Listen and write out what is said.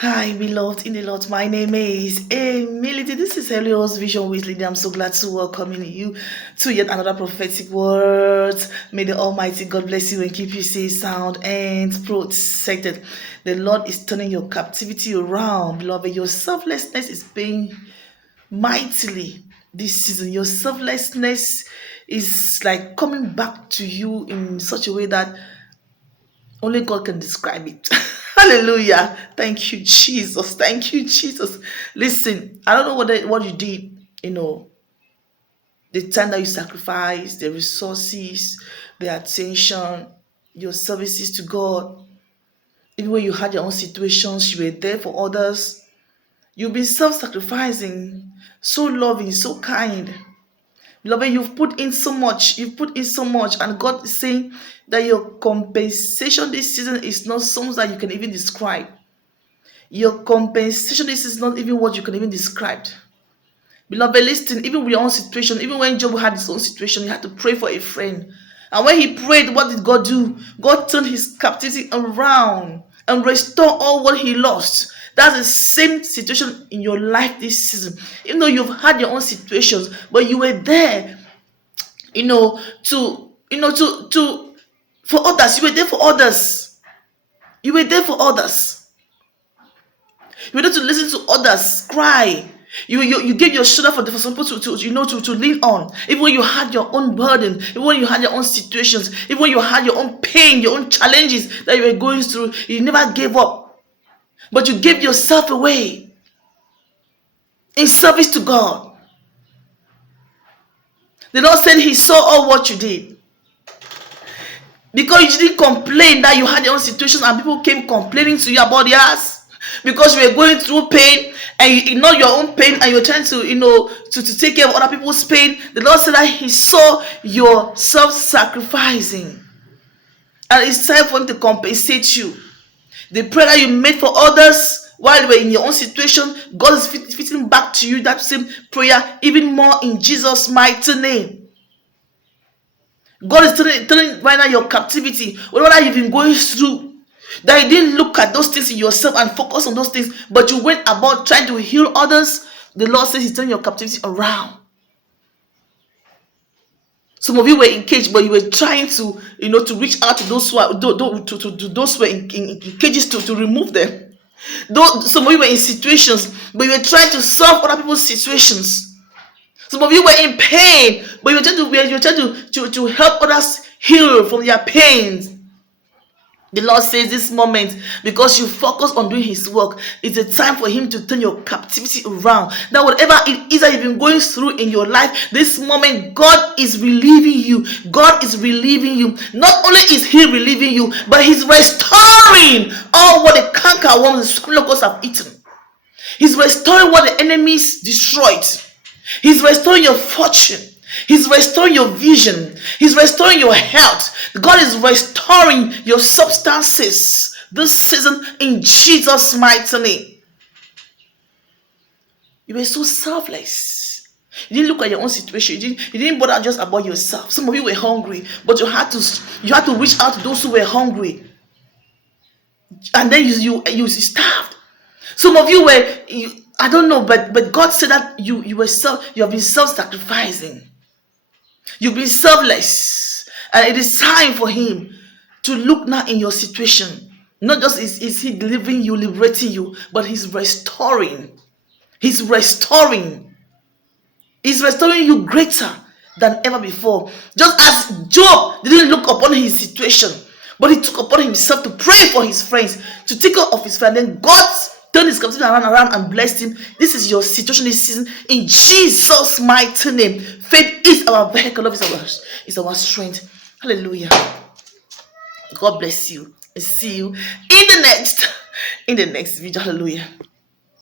Hi, beloved in the Lord. My name is Emily. This is Helios Vision with Lady. I'm so glad to welcome you to yet another prophetic word. May the Almighty God bless you and keep you safe, sound, and protected. The Lord is turning your captivity around, beloved. Your selflessness is paying mightily this season. Your selflessness is like coming back to you in such a way that only God can describe it. Hallelujah. Thank you, Jesus. Thank you, Jesus. Listen, I don't know what you did, the time that you sacrificed, the resources, the attention, your services to God. Even when you had your own situations, you were there for others. You've been self-sacrificing, so loving, so kind. Beloved, you've put in so much, and God is saying that your compensation this season is not something that you can even describe. Your compensation this is not even what you can even describe. Beloved, listen, even with your own situation, even when Job had his own situation, he had to pray for a friend. And when he prayed, what did God do? God turned his captivity around and restored all what he lost. That's the same situation in your life this season. Even though you've had your own situations, but you were there, for others. You were there for others. You were there for others. You were there to listen to others cry. You gave your shoulder for some people to lean on. Even when you had your own burden, even when you had your own situations, even when you had your own pain, your own challenges that you were going through, you never gave up. But you gave yourself away in service to God. The Lord said He saw all what you did. Because you didn't complain that you had your own situations and people came complaining to you about theirs. Because you were going through pain and you ignore your own pain and you're trying to take care of other people's pain. The Lord said that He saw your self-sacrificing. And it's time for Him to compensate you. The prayer that you made for others while you were in your own situation, God is fitting back to you that same prayer even more in Jesus' mighty name. God is telling right now your captivity, whatever you've been going through, that you didn't look at those things in yourself and focus on those things, but you went about trying to heal others. The Lord says He's turning your captivity around. Some of you were in cage, but you were trying to reach out to those who are to those who were in cages to remove them. Some of you were in situations, but you were trying to solve other people's situations. Some of you were in pain, but you're trying to help others heal from their pains. The Lord says this moment, because you focus on doing His work, it's a time for Him to turn your captivity around. That whatever it is that you've been going through in your life, this moment, God is relieving you. God is relieving you. Not only is He relieving you, but He's restoring all what the cankerworms and swamp locusts have eaten. He's restoring what the enemies destroyed. He's restoring your fortune. He's restoring your vision. He's restoring your health. God is restoring your substances this season in Jesus' mighty name. You were so selfless. You didn't look at your own situation. You didn't bother just about yourself. Some of you were hungry, but you had to reach out to those who were hungry. And then you starved. Some of you were, I don't know, but God said that you have been self-sacrificing. You've been selfless. And it is time for Him to look now in your situation. Not just is He delivering you, liberating you, but He's restoring. He's restoring. He's restoring you greater than ever before. Just as Job didn't look upon his situation, but he took upon himself to pray for his friends, to take care of his friends. Then God turned his captivity around and blessed him. This is your situation this season in Jesus' mighty name. Faith is our vehicle. Love is our strength. Hallelujah. God bless you. I see you in the next video. Hallelujah.